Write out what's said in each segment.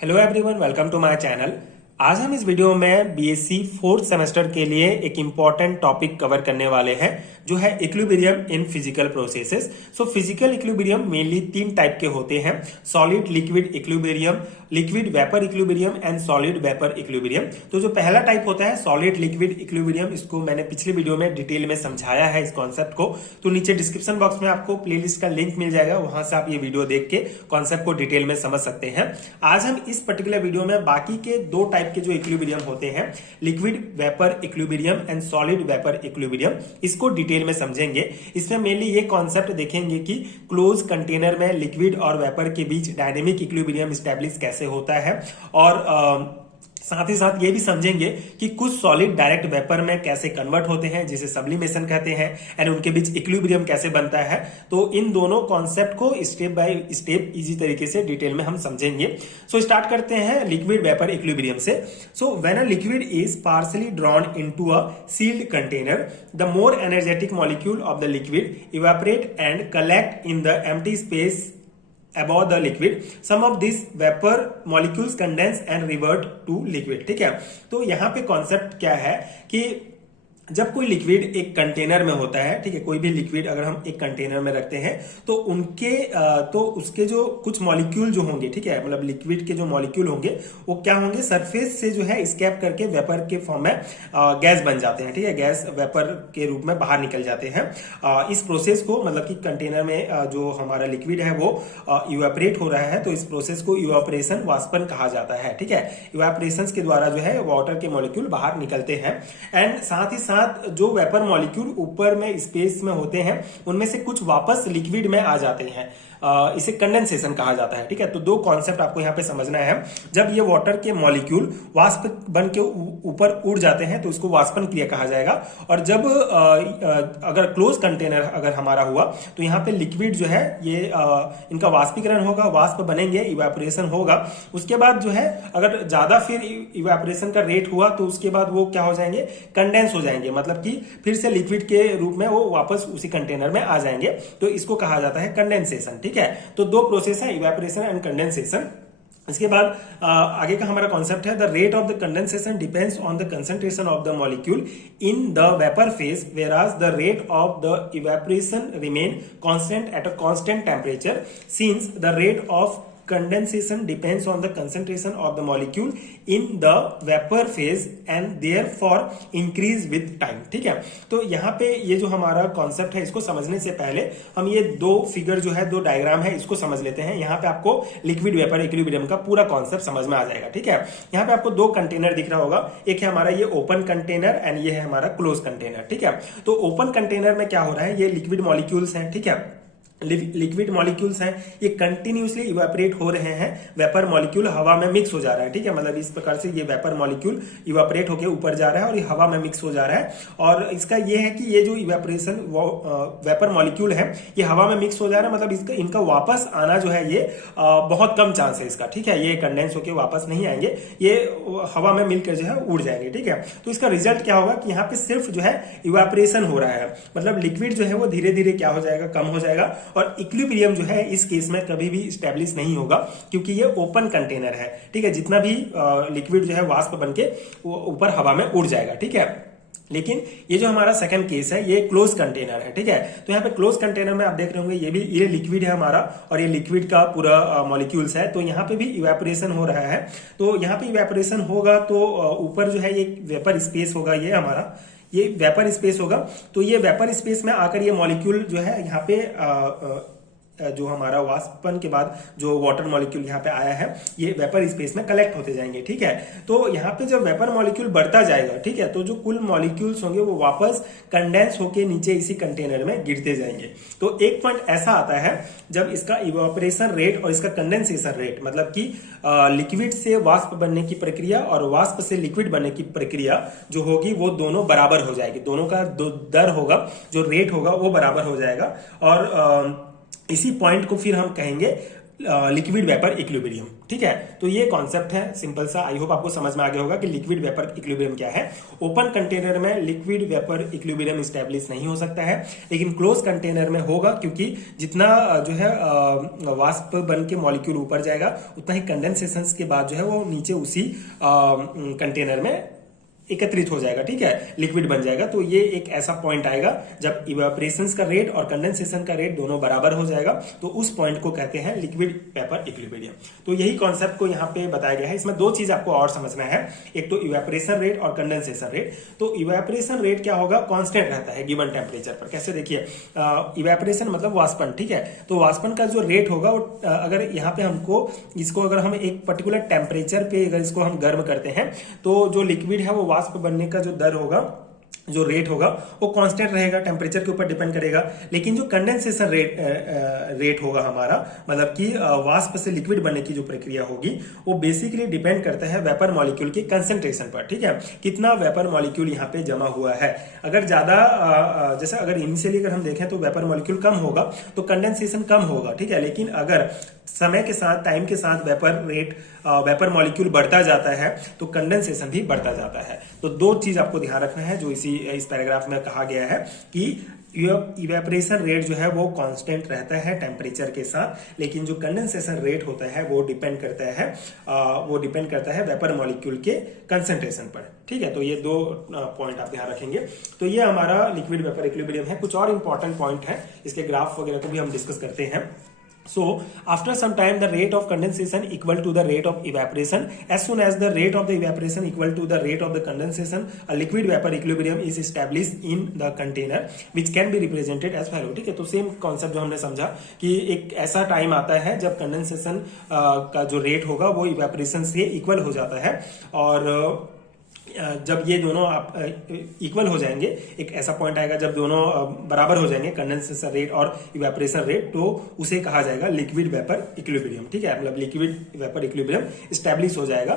Hello everyone, welcome to my channel. आज हम इस वीडियो में बीएससी फोर्थ सेमेस्टर के लिए एक इम्पॉर्टेंट टॉपिक कवर करने वाले हैं, जो है equilibrium in physical processes. So physical equilibrium mainly तीन टाइप के होते हैं: solid liquid equilibrium, liquid vapour equilibrium and solid vapour equilibrium. तो जो पहला टाइप होता है सॉलिड लिक्विड इक्विलिब्रियम, इसको मैंने पिछले वीडियो में डिटेल में समझाया है इस कॉन्सेप्ट को। तो नीचे डिस्क्रिप्शन बॉक्स में आपको प्लेलिस्ट का लिंक मिल जाएगा, वहां से आप ये वीडियो देख के कॉन्सेप्ट को डिटेल में समझ सकते हैं। आज हम इस पर्टिकुलर वीडियो में बाकी के दो टाइप के जो इक्विलिब्रियम होते हैं, liquid vapour equilibrium and solid vapour equilibrium, इसको डिटेल में समझेंगे। इसमें मेनली ये कॉन्सेप्ट देखेंगे कि क्लोज कंटेनर में लिक्विड और वेपर के बीच डायनेमिक इक्विलिब्रियम स्टैब्लिश कैसे होता है, और साथ ही साथ ये भी समझेंगे कि कुछ सॉलिड डायरेक्ट वेपर में कैसे कन्वर्ट होते हैं, जिसे सब्लिमेशन कहते हैं, एंड उनके बीच इक्विलिब्रियम कैसे बनता है। तो इन दोनों कॉन्सेप्ट को स्टेप बाय स्टेप इजी तरीके से डिटेल में हम समझेंगे। सो स्टार्ट करते हैं लिक्विड वेपर इक्विलिब्रियम से। So when a liquid is partially drawn into a sealed container, the more energetic molecule of the liquid evaporate and collect in the empty space above the liquid. Some of these vapor molecules condense and revert to liquid. ठीक है, तो यहाँ पे concept क्या है कि जब कोई लिक्विड एक कंटेनर में होता है, ठीक है, कोई भी लिक्विड अगर हम एक कंटेनर में रखते हैं तो उसके जो कुछ मॉलिक्यूल जो होंगे, ठीक है, मतलब लिक्विड के जो मॉलिक्यूल होंगे वो क्या होंगे, सरफेस से जो है स्केप करके वेपर के फॉर्म में गैस बन जाते हैं। ठीक है, गैस वेपर के रूप में बाहर निकल जाते हैं। इस प्रोसेस को, मतलब कि कंटेनर में जो हमारा लिक्विड है वो इवेपोरेट हो रहा है, तो इस प्रोसेस को इवेपोरेशन वाष्पन कहा जाता है। ठीक है, इवेपोरेशन के द्वारा जो है वाटर के मॉलिक्यूल बाहर निकलते हैं। एंड साथ ही जो वेपर मॉलिक्यूल ऊपर में स्पेस में होते हैं उनमें से कुछ वापस लिक्विड में आ जाते हैं, इसे कंडेंसेशन कहा जाता है। ठीक है, तो दो कॉन्सेप्ट आपको यहां पे समझना है। जब ये वाटर के मॉलिक्यूल वाष्प बन के ऊपर उड़ जाते हैं तो इसको वाष्पन क्रिया कहा जाएगा। और जब अगर क्लोज कंटेनर अगर हमारा हुआ तो यहाँ पे लिक्विड जो है ये इनका वाष्पीकरण होगा, वाष्प बनेंगे, इवेपोरेशन होगा। उसके बाद जो है अगर ज्यादा फिर इवेपोरेशन का रेट हुआ तो उसके बाद वो क्या हो जाएंगे, कंडेंस हो जाएंगे, मतलब कि फिर से लिक्विड के रूप में वो वापस उसी कंटेनर में आ जाएंगे। तो इसको कहा जाता है कंडेंसेशन। ठीक है, तो दो प्रोसेस है, इवेपोरेशन एंड कंडेंसेशन। इसके बाद आगे का हमारा कॉन्सेप्ट है the rate of the condensation depends on the concentration of the molecule in the vapour phase, वेराज the rate of the evaporation remain constant at a constant temperature, since the rate of condensation depends on the concentration of the molecule in the vapor phase and therefore increase with time. ठीक है, तो यहाँ पे ये जो हमारा concept है इसको समझने से पहले हम ये दो फिगर जो है, दो डायग्राम है, इसको समझ लेते हैं। यहाँ पे आपको लिक्विड वेपर इक्विलिब्रियम का पूरा कॉन्सेप्ट समझ में आ जाएगा। ठीक है, यहाँ पे आपको दो कंटेनर दिख रहा होगा, एक है हमारा ये ओपन कंटेनर एंड ये है हमारा क्लोज कंटेनर। ठीक है, तो ओपन कंटेनर में क्या हो रहा है, ये लिक्विड मॉलिक्यूल्स हैं। ठीक है, लिक्विड मॉलिक्यूल्स हैं, ये कंटिन्यूसली इवेपोरेट हो रहे हैं, वेपर मॉलिक्यूल हवा में मिक्स हो जा रहा है। ठीक है, मतलब इस प्रकार से ये वेपर मॉलिक्यूल इवेपोरेट होकर ऊपर जा रहा है और ये हवा में मिक्स हो जा रहा है। और इसका ये है कि ये जो इवेपोरेशन वेपर मॉलिक्यूल है ये हवा में मिक्स हो जा रहा है, मतलब इनका वापस आना जो है ये बहुत कम चांस है इसका। ठीक है, ये कंडेंस होकर वापस नहीं आएंगे, ये हवा में मिलकर जो है उड़ जाएंगे। ठीक है, तो इसका रिजल्ट क्या होगा कि यहाँ पे सिर्फ जो है इवेपोरेशन हो रहा है, मतलब लिक्विड जो है वो धीरे धीरे क्या हो जाएगा, कम हो जाएगा। और इक्विलिब्रियम जो है इस केस में कभी भी स्टैब्लिश नहीं होगा, क्योंकि ये ओपन कंटेनर है। ठीक है, जितना भी लिक्विड जो है वाष्प बनके ऊपर हवा में उड़ जाएगा। ठीक है, लेकिन ये जो हमारा सेकंड केस है ये क्लोज कंटेनर है। ठीक है, तो यहाँ पे क्लोज कंटेनर में आप देख रहे होंगे ये लिक्विड है हमारा और ये लिक्विड का पूरा मॉलिक्यूल्स है। तो यहाँ पे भी इवेपोरेशन हो रहा है, तो यहाँ पे इवेपोरेशन होगा तो ऊपर जो है ये वेपर स्पेस होगा, ये हमारा ये वेपर स्पेस होगा। तो ये वेपर स्पेस में आकर ये मॉलिक्यूल जो है यहाँ पे जो हमारा वाष्पन के बाद जो वाटर मॉलिक्यूल यहाँ पे आया है ये वेपर स्पेस में कलेक्ट होते जाएंगे। ठीक है, तो यहाँ पे जब वेपर मॉलिक्यूल बढ़ता जाएगा, ठीक है, तो जो कुल मॉलिक्यूल्स होंगे वो वापस कंडेंस होके नीचे इसी कंटेनर में गिरते जाएंगे। तो एक पॉइंट ऐसा आता है जब इसका इवेपोरेशन रेट और इसका कंडेंसेशन रेट, मतलब कि लिक्विड से वाष्प बनने की प्रक्रिया और वाष्प से लिक्विड बनने की प्रक्रिया जो होगी वो दोनों बराबर हो जाएगी, दोनों का दर होगा, जो रेट होगा वो बराबर हो जाएगा। और इसी पॉइंट को फिर हम कहेंगे लिक्विड वेपर इक्विलिब्रियम। ठीक है, तो ये कॉन्सेप्ट है सिंपल सा, आई होप आपको समझ में आ गया होगा कि लिक्विड वेपर इक्विलिब्रियम क्या है। ओपन कंटेनर में लिक्विड वेपर इक्विलिब्रियम स्टैब्लिश नहीं हो सकता है, लेकिन क्लोज कंटेनर में होगा, क्योंकि जितना जो है वाष्प बन के मॉलिक्यूल ऊपर जाएगा उतना ही कंडेंसेशन के बाद जो है वो नीचे उसी कंटेनर में एकत्रित हो जाएगा। ठीक है, लिक्विड बन जाएगा। तो ये एक ऐसा पॉइंट आएगा जब इवेपोरेशन का रेट और कंडेंसेशन का रेट दोनों बराबर हो जाएगा, तो उस पॉइंट को कहते हैं लिक्विड वेपर इक्विलिब्रियम। तो यही कॉन्सेप्ट को यहाँ पे बताया गया है। इसमें दो चीज आपको और समझना है, एक तो इवेपोरेशन रेट और कंडेंसेशन रेट। तो इवेपोरेशन रेट क्या होगा, कांस्टेंट रहता है गिवन टेम्परेचर पर। कैसे, देखिए इवेपोरेशन मतलब वाष्पन। ठीक है, तो वाष्पन का जो रेट होगा वो अगर यहाँ पे हमको इसको अगर हम एक पर्टिकुलर टेम्परेचर पे अगर इसको हम गर्म करते हैं, तो जो लिक्विड है वो वाष्प बनने का जो दर होगा, जो रेट होगा वो कांस्टेंट रहेगा, टेम्परेचर के ऊपर डिपेंड करेगा। लेकिन जो कंडेंसेशन रेट होगा हमारा, मतलब कि वाष्प से लिक्विड बनने की जो प्रक्रिया होगी, वो बेसिकली डिपेंड करता है वेपर मॉलिक्यूल के कंसंट्रेशन पर। ठीक है, कितना वेपर मॉलिक्यूल यहाँ पे जमा हुआ है। अगर ज्यादा जैसे अगर इनिशियली अगर हम देखें तो वेपर मॉलिक्यूल कम होगा तो कंडेंसेशन कम होगा। ठीक है, लेकिन अगर समय के साथ, टाइम के साथ वेपर मॉलिक्यूल बढ़ता जाता है तो कंडेंसेशन भी बढ़ता जाता है। तो दो चीज आपको ध्यान रखना है जो इस पैराग्राफ में कहा गया है कि इवेपोरेशन रेट जो है वो कांस्टेंट रहता है टेम्परेचर के साथ, लेकिन जो कंडेंसेशन रेट होता है वो डिपेंड करता है वेपर मॉलिक्यूल के कंसंट्रेशन पर। ठीक है, तो ये दो पॉइंट आप ध्यान रखेंगे। तो ये हमारा लिक्विड वेपर इक्विलिब्रियम है। कुछ और इंपॉर्टेंट पॉइंट है, इसके ग्राफ वगैरह को भी हम डिस्कस करते हैं। So, after some time, the rate of condensation equal to the rate of evaporation. As soon as the rate of the evaporation equal to the rate of the condensation, a liquid vapor equilibrium is established in the container, which can be represented as follow. ठीक है, तो same concept जो हमने समझा कि एक ऐसा time आता है जब कंडेंसेशन का जो रेट होगा वो इवेपोरेशन से इक्वल हो जाता है, और जब ये दोनों आप इक्वल हो जाएंगे, एक ऐसा पॉइंट आएगा जब दोनों बराबर हो जाएंगे, कंडेंसेशन रेट और इवेपोरेशन रेट, तो उसे कहा जाएगा लिक्विड वेपर इक्विलिब्रियम। ठीक है, मतलब लिक्विड वेपर इक्विलिब्रियम स्टैब्लिश हो जाएगा,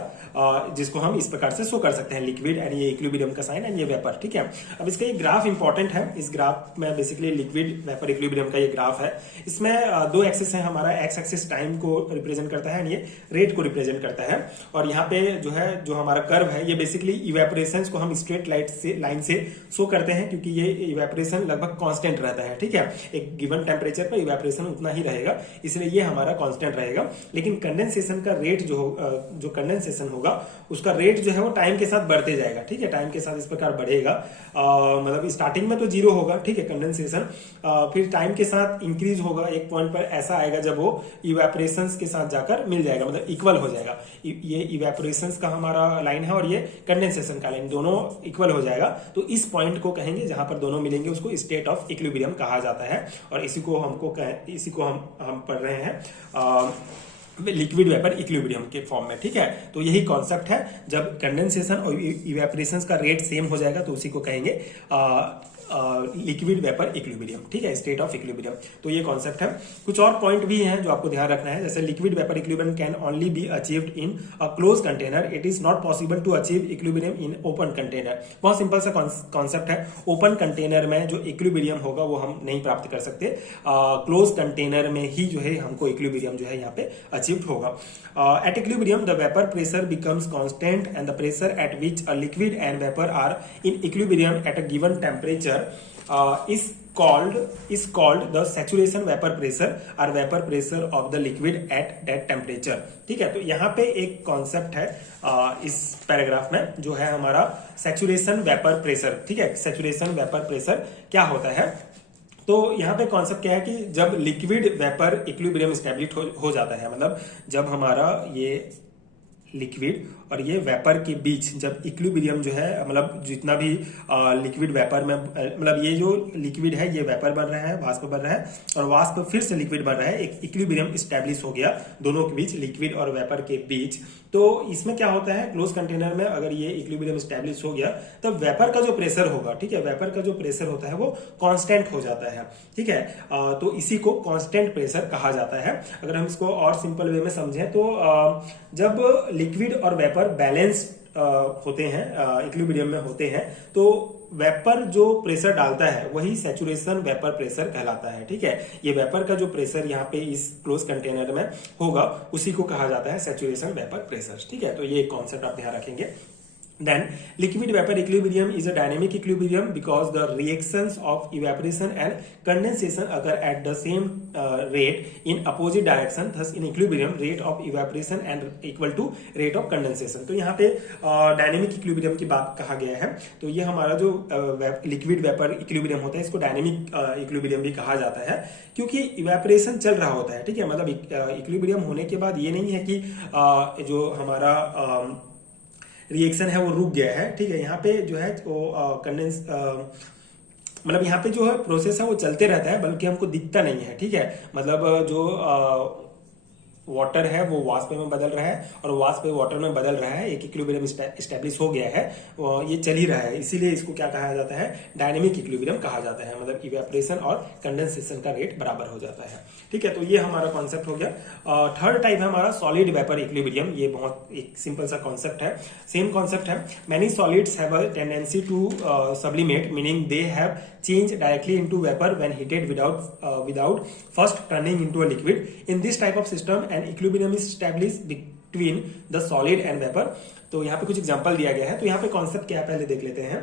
जिसको हम इस प्रकार से शो कर सकते हैं, लिक्विड एंड ये इक्विलिब्रियम का साइन एंड ये वेपर। ठीक है, अब इसका एक ग्राफ इंपॉर्टेंट है। इस ग्राफ में बेसिकली लिक्विड वेपर इक्विलिब्रियम का ये ग्राफ है। इसमें दो एक्सिस है, हमारा एक्स एक्सिस टाइम को रिप्रेजेंट करता है, ये रेट को रिप्रेजेंट करता है, और यहाँ पे जो हमारा कर्व है ये बेसिकली इवेपोरेशन को हम स्ट्रेट लाइन से शो करते हैं, क्योंकि ये इवेपोरेशन लगभग कांस्टेंट रहता है। ठीक है, एक गिवन टेम्परेचर पर इवेपोरेशन उतना ही रहेगा, इसलिए ये हमारा कांस्टेंट रहेगा। लेकिन कंडेंसेशन का रेट जो कंडेंसेशन होगा उसका रेट जो है वो टाइम के साथ बढ़ते जाएगा। ठीक है, टाइम के साथ इस प्रकार बढ़ेगा, मतलब स्टार्टिंग में तो जीरो होगा। ठीक है, कंडेंसेशन फिर टाइम के साथ इंक्रीज होगा, एक पॉइंट पर ऐसा आएगा जब वो इवेपोरेशन के साथ जाकर मिल जाएगा, मतलब इक्वल हो जाएगा। ये इवेपोरेशन का हमारा लाइन है और ये कंडेंसेशन का लाइन, दोनों इक्वल हो जाएगा। तो इस पॉइंट को कहेंगे जहां पर दोनों मिलेंगे उसको स्टेट ऑफ इक्विलिब्रियम कहा जाता है, और इसी को हम पढ़ रहे हैं लिक्विड वेपर इक्विलिब्रियम के फॉर्म में। ठीक है, तो यही कॉन्सेप्ट है, जब कंडेंसेशन और इवेपोरेशन का रेट सेम हो जाएगा तो उसी को कहेंगे लिक्विड वेपर इक्विलिब्रियम। ठीक है, स्टेट ऑफ इक्विलिब्रियम। तो ये कॉन्सेप्ट है। कुछ और पॉइंट भी हैं जो आपको ध्यान रखना है, जैसे liquid vapour equilibrium can only be achieved in a close container, it is not possible to achieve equilibrium in open container. बहुत सिंपल सा कॉन्सेप्ट है, ओपन कंटेनर में जो इक्विलिब्रियम होगा वो हम नहीं प्राप्त कर सकते, क्लोज कंटेनर में ही जो है हमको इक्विलिब्रियम जो है यहाँ पे अचीव होगा। At equilibrium the vapour pressure becomes constant and the pressure at which a liquid and vapour are in equilibrium at a given temperature is called the saturation vapor pressure or vapor pressure of the liquid at that temperature। ठीक है, तो यहाँ पे एक concept है इस paragraph में जो है हमारा सैचुरेशन वेपर प्रेशर। ठीक है, सैचुरेशन वेपर प्रेशर क्या होता है, तो यहाँ पे कॉन्सेप्ट क्या है कि जब लिक्विड वेपर इक्विलिब्रियम स्टैब्लिश हो जाता है, मतलब जब हमारा ये लिक्विड और ये वेपर के बीच जब इक्विलिब्रियम जो है, मतलब जितना भी लिक्विड वेपर में, मतलब ये जो लिक्विड है ये वेपर बन रहा है, वाष्प बन रहा है, और वाष्प फिर से लिक्विड बन रहा है, एक इक्विलिब्रियम स्टैब्लिश हो गया दोनों के बीच, लिक्विड और वेपर के बीच। तो इसमें क्या होता है, क्लोज कंटेनर में अगर ये इक्विलिब्रियम स्टैब्लिश हो गया तब वेपर का जो प्रेशर होगा, ठीक है, वेपर का जो प्रेशर होता है वो कांस्टेंट हो जाता है। ठीक है, तो इसी को कांस्टेंट प्रेशर कहा जाता है। अगर हम इसको और सिंपल वे में समझें तो जब लिक्विड और वेपर बैलेंस होते हैं, इक्विलिब्रियम में होते हैं, तो वेपर जो प्रेशर डालता है वही सैचुरेशन वेपर प्रेशर कहलाता है। ठीक है, ये वेपर का जो प्रेशर यहाँ पे इस क्लोज कंटेनर में होगा उसी को कहा जाता है सैचुरेशन वेपर प्रेशर। ठीक है, तो ये कॉन्सेप्ट आप ध्यान रखेंगे। Then liquid vapor equilibrium is a dynamic equilibrium because the reactions of evaporation and condensation occur at the same rate in opposite direction. Thus in equilibrium rate of evaporation and equal to rate of condensation. तो यहाँ पे dynamic equilibrium की बात कहा गया है। तो ये हमारा जो लिक्विड वेपर इक्विलिब्रियम होता है इसको डायनेमिक इक्विलिब्रियम भी कहा जाता है, क्योंकि इवेपोरेशन चल रहा होता है। ठीक है, मतलब इक्विलिब्रियम होने के बाद ये नहीं है कि जो हमारा रिएक्शन है वो रुक गया है। ठीक है, यहाँ पे जो है वो कंडेंस मतलब यहाँ पे जो है प्रोसेस है वो चलते रहता है, बल्कि हमको दिखता नहीं है। ठीक है, मतलब जो वाटर है वो वाष्प में बदल रहा है और वाष्प वाटर में बदल रहा है, एक इक्विलिब्रियम एस्टेब्लिश हो गया है, ये चल ही रहा है, इसीलिए इसको क्या कहा जाता है, डायनेमिक इक्विलिब्रियम कहा जाता है। मतलब इवेपोरेशन और कंडेंसेशन का रेट बराबर हो जाता है। ठीक है, तो ये हमारा कॉन्सेप्ट हो गया। थर्ड टाइप है हमारा सॉलिड वेपर इक्विलिब्रियम। ये बहुत एक सिंपल सा कॉन्सेप्ट है, सेम कॉन्सेप्ट है। Many solids have a tendency to sublimate, meaning they have change directly into vapour when heated without first turning into a liquid. In this type of system and equilibrium is established between the solid and vapour. तो यहाँ पे कुछ example दिया गया है, तो यहाँ पे कॉन्सेप्ट क्या है पहले देख लेते हैं।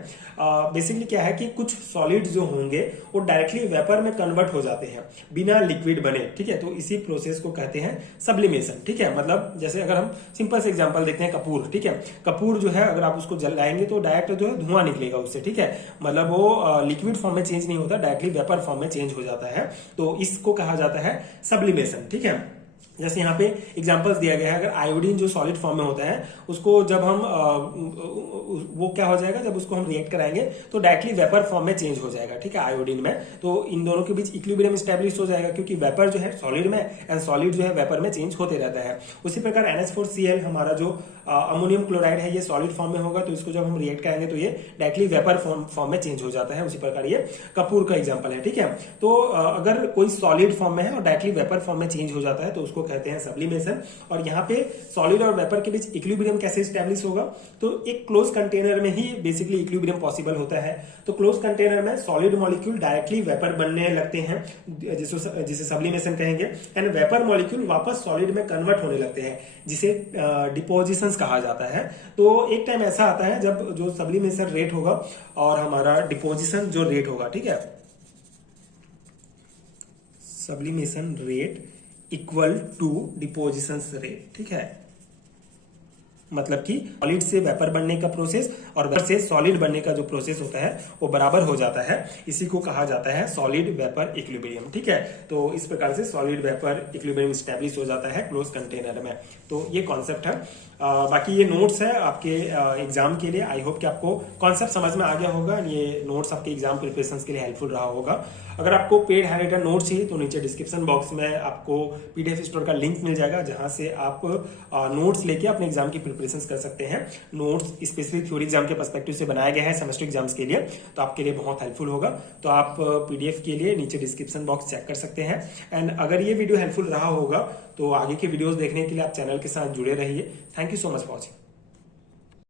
बेसिकली क्या है कि कुछ सॉलिड जो होंगे वो डायरेक्टली वेपर में कन्वर्ट हो जाते हैं बिना लिक्विड बने। ठीक है, तो इसी प्रोसेस को कहते हैं सब्लिमेशन। ठीक है, मतलब जैसे अगर हम सिंपल से एग्जांपल देखते हैं कपूर। ठीक है, कपूर जो है अगर आप उसको जलाएंगे तो डायरेक्ट जो है धुआं निकलेगा उससे। ठीक है, मतलब वो लिक्विड फॉर्म में चेंज नहीं होता, डायरेक्टली वेपर फॉर्म में चेंज हो जाता है, तो इसको कहा जाता है सब्लिमेशन। ठीक है, जैसे यहाँ पे एग्जांपल्स दिया गया है, अगर आयोडीन जो सॉलिड फॉर्म में होता है उसको जब हम वो क्या हो जाएगा, जब उसको हम रिएक्ट कराएंगे तो डायरेक्टली वेपर फॉर्म में चेंज हो जाएगा। ठीक है, आयोडीन में, तो इन दोनों के बीच इक्विलिब्रियम एस्टैब्लिश हो जाएगा, क्योंकि वेपर जो है सॉलिड में एंड सॉलिड जो है वेपर में चेंज होते रहता है। उसी प्रकार NH4Cl हमारा जो अमोनियम क्लोराइड है ये सॉलिड फॉर्म में होगा, तो इसको जब हम रिएक्ट कराएंगे तो ये डायरेक्टली वेपर फॉर्म में चेंज हो जाता है। उसी प्रकार ये कपूर का एग्जाम्पल है। ठीक है, तो अगर कोई सॉलिड फॉर्म में है और डायरेक्टली वेपर फॉर्म में चेंज हो जाता है तो उसको कहते हैं सब्लिमेशन। और यहाँ पे सॉलिड और वेपर के बीच इक्विलिब्रियम कैसे एस्टैब्लिश होगा, तो एक क्लोज कंटेनर में ही बेसिकली इक्विलिब्रियम पॉसिबल होता है। तो क्लोज कंटेनर में सॉलिड मॉलिक्यूल डायरेक्टली वेपर बनने लगते हैं, जिसे सब्लिमेशन कहेंगे, एंड वेपर मॉलिक्यूल वापस सॉलिड में कन्वर्ट होने लगते हैं, जिसे डिपोजिशंस कहा जाता है। तो एक टाइम ऐसा आता है जब जो सब्लिमेशन रेट होगा और हमारा डिपोजिशन जो रेट होगा, ठीक है, sublimation rate equal to deposition rate. ठीक है, मतलब कि सॉलिड से वेपर बनने का प्रोसेस और वेपर से सॉलिड बनने का जो प्रोसेस होता है वो बराबर हो जाता है, इसी को कहा जाता है सॉलिड वेपर इक्विलिब्रियम। ठीक है, तो इस प्रकार से सॉलिड वेपर इक्विलिब्रियम एस्टैब्लिश हो जाता है क्लोज कंटेनर में। तो ये कॉन्सेप्ट है। बाकी ये नोट्स है आपके एग्जाम के लिए। आई होप कि आपको कॉन्सेप्ट समझ में आ गया होगा। ये नोट्स आपके एग्जाम प्रिपरेशन के लिए हेल्पफुल रहा होगा। अगर आपको पेड हाईलाइटर नोट्स चाहिए तो नीचे डिस्क्रिप्शन बॉक्स में आपको PDF स्टोर का लिंक मिल जाएगा, जहां से आप नोट्स लेके अपने एग्जाम की प्रिपरेशन कर सकते हैं। नोट्स स्पेशली थ्योरी एग्जाम के पर्सपेक्टिव से बनाया गया है सेमेस्टर एग्जाम्स के लिए, तो आपके लिए बहुत हेल्पफुल होगा। तो आप PDF के लिए नीचे डिस्क्रिप्शन बॉक्स चेक कर सकते हैं। एंड अगर ये वीडियो हेल्पफुल रहा होगा तो आगे के वीडियोस देखने के लिए आप चैनल के साथ जुड़े रहिए। Thank you so much for watching.